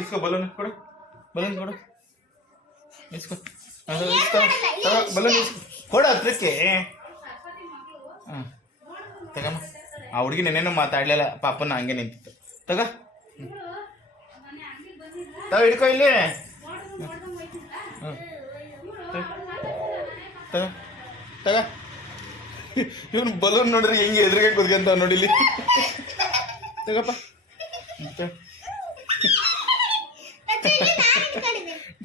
ಇಸ್ಕೋ balloon ಕೊಡು. Balloon ಕೊಡು. ಇಸ್ಕೋ ಅದು ಇಸ್ಕೋ ಬಲೂನ್ ಇಸ್ಕೋ ಕೊಡು ಅದಕ್ಕೆ ಹಾಂ ತಗಮ್ಮ ಆ ಹುಡುಗಿ ನೆನೇನು ಮಾತಾಡ್ಲಿಲ್ಲ ಪಾಪನ ಹಂಗೆ ನಿಂತಿತ್ತು. ತಗ. ತಾವ ಹಿಡ್ಕೊ ಇಲ್ಲಿ. ತಗ. ತಗ. ಇವನು ಬಲೂನ್ ನೋಡ್ರಿ ಹೆಂಗೆ ಎದುರಿಗೆ ಕುದ್ಕಂತ ನೋಡಿಲಿ ತಗಪ್ಪ.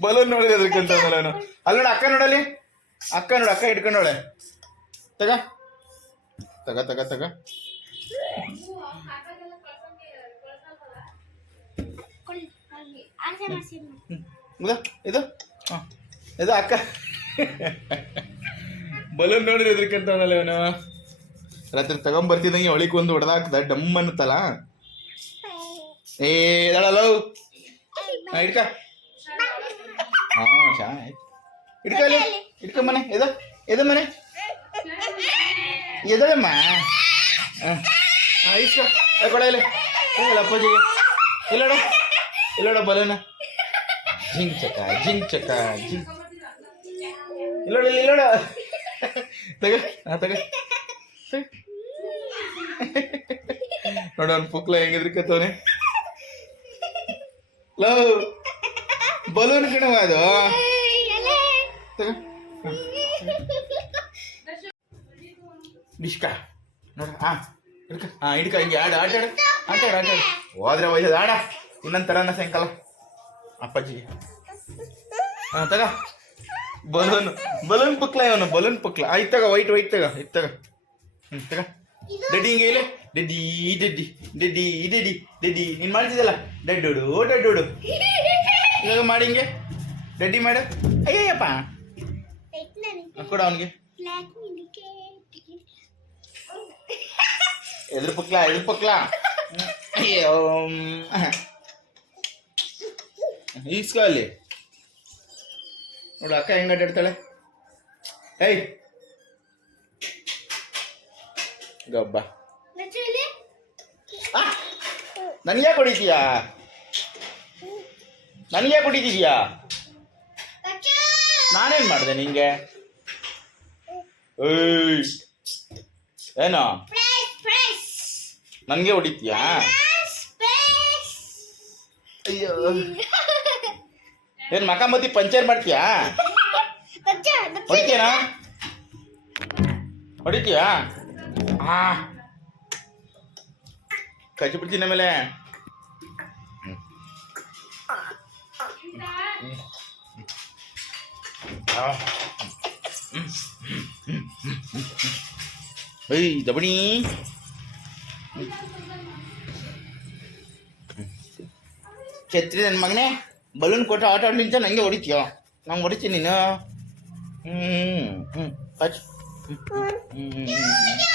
ಬಲೂನ್ ನೋಡಿ ಎದ್ರಕಂತ ಬಲೂನು. ಅಲ್ಲಿ ನೋಡ ಅಕ್ಕ ನೋಡಲಿ ಅಕ್ಕ ನೋಡು ಅಕ್ಕ ಇಟ್ಕೊಂಡೋಳೆ ತಗ. ತಗ ತಗ ತಗ. ಇದು ಇದು. ಹಾಂ. ಇದು ಅಕ್ಕ. ಬಲೂನ್ ನೋಡ್ರಿ ಎದ್ರಕಂತವನಲ್ಲ ಇವನು. ರಾತ್ರಿ ತಗೊಂಬರ್ತಿದಂಗೆ ಒಳಿಕ್ ಒಂದು ಹೊಡೆದಾಕ್ದ ಡಮ್ ಅನ್ನತ್ತಲ್ಲ ಏ ಇದಾಳಲ್ಲ. ಇಡ್ಕ ಹಾಂ ಹಿಡ್ಕ ಇಲ್ಲಿ. ಹಿಡ್ಕ ಮನೆ ಎದ ಎದ ಮನೆ? ಎದಳಮ್ಮ? ಹಾಂ. ಹಾಂ ಇಸ್ಕೊ. ಏ, ಕೊಡ ಇಲ್ಲಿ. ಅಪ್ಪಾಜಿಗೆ. ಇಲ್ಲೋಡ. ಇಲ್ಲೋಡ ಬಲೂನ. ಜಿಂಗ್ ಚಕ ಜಿಂಗ್ ಚಕ ಜಿಂಗ್ ಇಲ್ಲೋಡ. ಇಲ್ಲಡ ತಗ ಹಾಂ ತಗ. ನೋಡ ಅವ್ನ ಪುಕ್ಲ ಹೆಂಗಿದ್ರಿಕತ್ತವನೆ ಲವ್ ಬಲೂನ್ ಕಣವ ಅದು. ತಗ ಬಿಷ್ಕ ನೋಡ ಹಾ ಹಿಡ್ಕ. ಹಾ ಹಿಡ್ಕ ಹಿಂಗೆ ಆಡ ಆಟ ಆಡ ಆಟ ಆಡ ಆಟ ಆಡ. ಹೋದ್ರೆ ವಯಸ್ಸದ ಆಡ. ಇನ್ನೊಂದು ತರನ ಸಾಯಂಕಾಲ. ಅಪ್ಪಾಜಿ. ಹಾ ತಗ. ಬಲೂನ್ ಬಲೂನ್ ಪುಕ್ಲ ಇವನು ಬಲೂನ್ ಪುಕ್ಲ. ಆಯ್ತು ತಗ ವೈಟ್ ವೈಟ್ ತಗ ಇದು ತಗ. ಹ್ಞೂ ತಗ. ಡೆಡ್ಡಿ ಹಿಂಗೆ ಇಲ್ಲ. ಡೆಡ್ಡಿ ಡೆಡ್ಡಿ ಡೆಡ್ಡಿ ಡೆಡ್ಡಿ ಡೆಡ್ಡಿ. ನೀನು ಮಾಡ್ತಿದ್ದಲ್ಲ? ಡಡ್ಡುಡು ಡಡ್ಡುಡು. ಇವಾಗ ಮಾಡಿ ಹಿಂಗೆ. ರೆಡಿ ಮಾಡು. ಅಯ್ಯಪ್ಪ ಕೊಡು ಅವನಿಗೆ. ಎದುರು ಪಕ್ಲ ಎದುರು ಪಕ್ಲ. ಈಸ್ಕೊ ಅಲ್ಲಿ. ನೋಡು ಅಕ್ಕ ಹೆಂಗ್ ಅಡ್ಡಾಡ್ತಾಳೆ. ಏಯ್. ಗಬ್ಬ. ನನಗೆ ಹೊಡಿತೀಯಾ? ನನಗೆ ಹೊಡಿತಿದ್ಯಾ ನಾನೇನ್ ಮಾಡಿದೆ ನಿಂಗೆ ಏಯ್ ಏನೋ ನನಗೆ ಹೊಡಿತೀಯಾ ಅಯ್ಯೋ ಏನ್ ಮಕಾಮತಿ ಪಂಚರ್ ಮಾಡ್ತೀಯಾ ಹೊಡಿತೀಯನಾ ಹೊಡಿತೀಯಾ ಆ ಕಚ್ಚಿ ಬಿಡ್ತೀನಿ ಆಮೇಲೆ ಏಯ್, ದಬಣಿ. ಛತ್ರಿ ನನ್ನ ಮಗನೇ, ಬಲೂನ್ ಕೊಟ್ಟು ಆಟ ಆಡ್ಲಿಂತ ನನಗೆ ಹೊಡಿತೀಯ? ನಂಗೆ ಹೊಡಿತೀನಿ ನೀನು. ಹ್ಞೂ ಹ್ಞೂ ಹ್ಞೂ ಹ್ಞೂ ಹ್ಞೂ